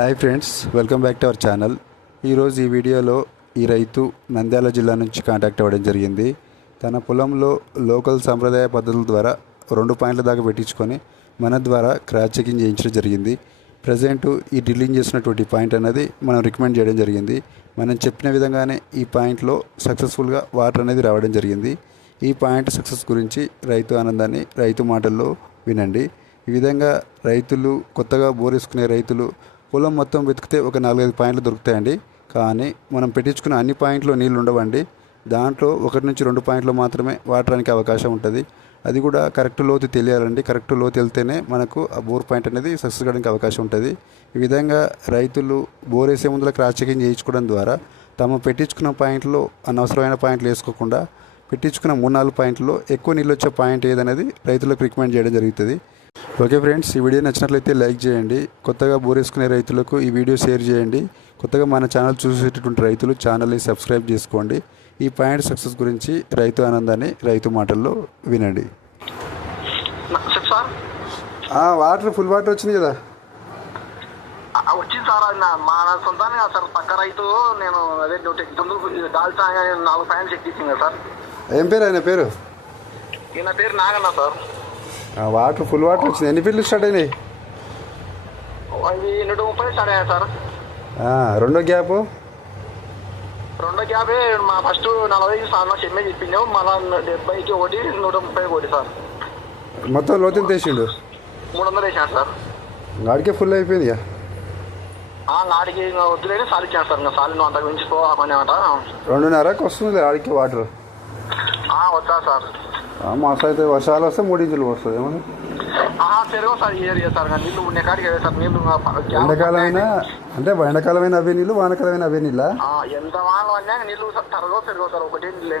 Hi friends welcome back to our channel ఈరోజు ఈ వీడియోలో ఈ రైతు నంద్యాల జిల్లా నుంచి కాంటాక్ట్ అవ్వడం జరిగింది. తన పొలంలో లోకల్ సాంప్రదాయ పద్ధతుల ద్వారా రెండు పాయింట్ల దాకా పెట్టించుకొని మన ద్వారా క్రాస్ చెకింగ్ చేయించడం జరిగింది. ప్రజెంట్ ఈ డ్రిల్లింగ్ చేసినటువంటి పాయింట్ అనేది మనం రికమెండ్ చేయడం జరిగింది. మనం చెప్పిన విధంగానే ఈ పాయింట్లో సక్సెస్ఫుల్గా వాటర్ అనేది రావడం జరిగింది. ఈ పాయింట్ సక్సెస్ గురించి రైతు ఆనందాన్ని రైతు మాటల్లో వినండి. ఈ విధంగా రైతులు కొత్తగా బోరేసుకునే రైతులు పొలం మొత్తం వెతికితే ఒక నాలుగైదు పాయింట్లు దొరుకుతాయండి. కానీ మనం పెట్టించుకున్న అన్ని పాయింట్లు నీళ్ళు ఉండవండి. దాంట్లో ఒకటి నుంచి రెండు పాయింట్లు మాత్రమే వాటరానికి అవకాశం ఉంటుంది. అది కూడా కరెక్ట్ లోతు తెలియాలండి. కరెక్ట్ లోతు వెళ్తేనే మనకు ఆ బోర్ పాయింట్ అనేది సక్సెస్ కావడానికి అవకాశం ఉంటుంది. ఈ విధంగా రైతులు బోర్ వేసే ముందులో క్రాస్ చెకింగ్ చేయించుకోవడం ద్వారా తమ పెట్టించుకున్న పాయింట్లో అనవసరమైన పాయింట్లు వేసుకోకుండా పెట్టించుకున్న మూడు నాలుగు పాయింట్లో ఎక్కువ నీళ్ళు వచ్చే పాయింట్ ఏదనేది రైతులకు రికమెండ్ చేయడం జరుగుతుంది. ఓకే ఫ్రెండ్స్ ఈ వీడియో నచ్చినట్లయితే లైక్ చేయండి. కొత్తగా బోరేసుకునే రైతులకు ఈ వీడియో షేర్ చేయండి. కొత్తగా మన ఛానల్ చూసేటటువంటి రైతులు ఛానల్ని సబ్స్క్రైబ్ చేసుకోండి. ఈ పాయింట్ సక్సెస్ గురించి రైతు ఆనందాన్ని రైతు మాటల్లో వినండి. వాటర్ ఫుల్ వాటర్ వచ్చింది కదా? వచ్చింది సార్ మా సొంతాన్ని సార్ పక్క రైతు నేను అదే దాల్చా నాలుగు పాయింట్లు చెక్ ఇచ్చింది సార్. ఏం పేరు ఆయన పేరు? ఈయన పేరు Naganna sir. Water full water వచ్చింది ఎన్ని ఫీల్డ్లు స్టార్ట్ అయినాయి? నూట ముప్పై స్టార్ట్ అయ్యాయి సార్. రెండో గ్యాప్? రెండో క్యాబే మా ఫస్ట్ నలభై సార్లు చెమ్మే చెప్పించాం మళ్ళా డెబ్బైకి ఒకటి నూట ముప్పై ఒకటి సార్. మొత్తం లోతుని తీసిండు మూడు వందలు వేసాను సార్. గాడికే ఫుల్ అయిపోయింది ఇక. ఆ నాటికి ఇంకా వద్దులేని సార్ ఇచ్చాను సార్. ఇంకా సార్లు నువ్వు అంతకు మించిపో ఆ పని అంట రెండున్నరకు వస్తుంది ఆడికి వాటర్. సార్. మా అయితే వర్షాలు వస్తే మూడు ఇంచులు వస్తుంది ఆహా తిరగవు సార్ ఈ ఏరియా సార్ నీళ్ళు ఉండే కాడికి సార్ నీళ్ళు ఎండాకాలమైన అంటే ఎండాకాలమైన అవే నీళ్ళు వానకాలమైన అవే నీళ్ళ? ఎంత వానలు అన్నా నీళ్ళు సార్ ఒకటే నీళ్ళు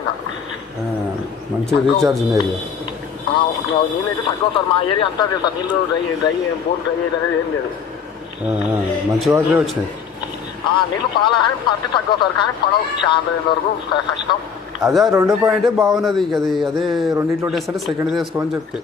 మంచి రీఛార్జ్ ఉన్నాయి ఆ, నీళ్ళు అయితే సార్ మా ఏరియా అంతా సార్ నీళ్ళు డ్రై డ్రై బోర్ డ్రై అయ్యేది అనేది ఏం లేదు. మంచి వాటరే వచ్చినాయి. నీళ్ళు పాల కానీ పత్తి సార్ కానీ పడవు చాలా వరకు కష్టం. అదే రెండో పాయింటే బాగున్నది ఇక అది అదే రెండింటిలో వేస్తే సెకండ్ తీసుకోని చెప్తే.